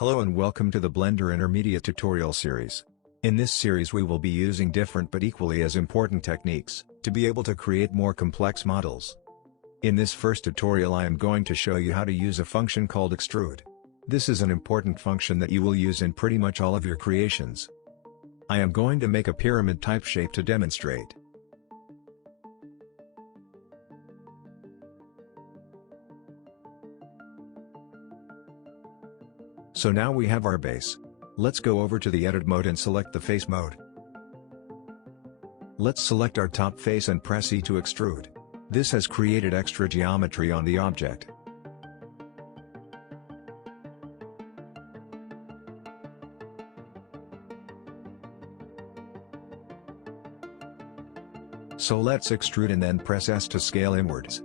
Hello and welcome to the Blender Intermediate tutorial series. In this series we will be using different but equally as important techniques, to be able to create more complex models. In this first tutorial I am going to show you how to use a function called extrude. This is an important function that you will use in pretty much all of your creations. I am going to make a pyramid type shape to demonstrate. So now we have our base. Let's go over to the edit mode and select the face mode. Let's select our top face and press E to extrude. This has created extra geometry on the object. So let's extrude and then press S to scale inwards.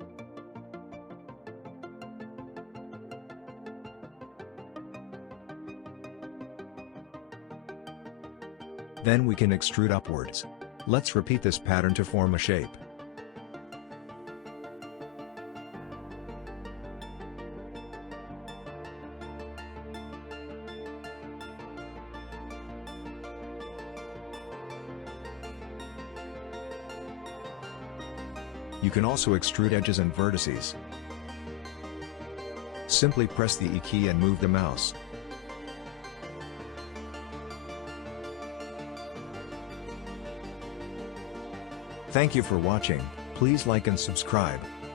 Then we can extrude upwards. Let's repeat this pattern to form a shape. You can also extrude edges and vertices. Simply press the E key and move the mouse. Thank you for watching. Please like and subscribe.